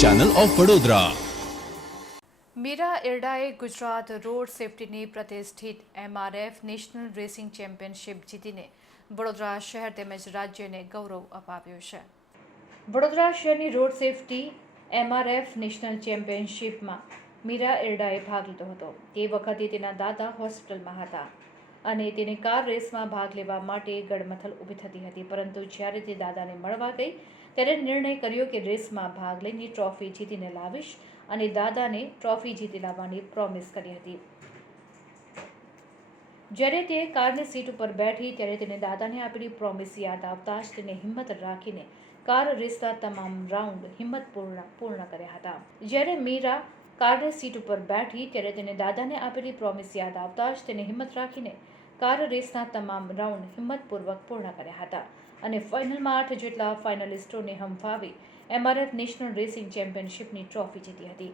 Channel of Vadodara Meera એરડાએ Gujarat road સેફટીની પ્રતિષ્ઠિત એમઆરએફ નેશનલ રેસિંગ ચેમ્પિયનશિપ જીતીને વડોદરા શહેર તેમજ રાજ્યને ગૌરવ અપાવ્યું છે. વડોદરા શહેરની રોડ સેફટી એમઆરએફ નેશનલ ચેમ્પિયનશિપમાં મીરા એરડાએ ભાગ લીધો હતો. તે વખતે તેના દાદા હોસ્પિટલમાં હતા અને તેને કાર રેસમાં ભાગ લેવા માટે ગડમથલ ઊભી થતી હતી. પરંતુ જ્યારે તે દાદાને મળવા ગઈ ત્યારે નિર્ણય કર્યો કે રેસમાં ભાગ લઈને ટ્રોફી જીતીને લાવીશ અને દાદાને ટ્રોફી જીતી લાવવાની પ્રોમિસ કરી હતી. જ્યારે તે કારની સીટ ઉપર બેઠી ત્યારે તેને દાદાને આપેલી પ્રોમિસ યાદ આવતા જ તેને હિંમત રાખીને કાર રેસના તમામ રાઉન્ડ હિંમતપૂર્ણ પૂર્ણ કર્યા હતા. જ્યારે મીરા કારની સીટ ઉપર બેઠી ત્યારે તેને દાદાને આપેલી પ્રોમિસ યાદ આવતા જ તેને હિંમત રાખીને કાર રેસના તમામ રાઉન્ડ હિંમતપૂર્વક પૂર્ણ કર્યા હતા અને ફાઇનલમાં આઠ જેટલા ફાઇનલિસ્ટોને હંફાવી એમઆરએફ નેશનલ રેસિંગ ચેમ્પિયનશિપની ટ્રોફી જીતી હતી.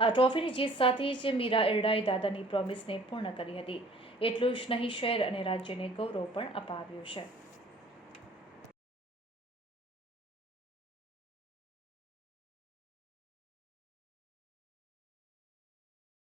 આ ટ્રોફીની જીત સાથે જ મીરા એરડાએ દાદાની પ્રોમિસને પૂર્ણ કરી હતી. એટલું જ નહીં, શહેર અને રાજ્યને ગૌરવ પણ અપાવ્યું છે.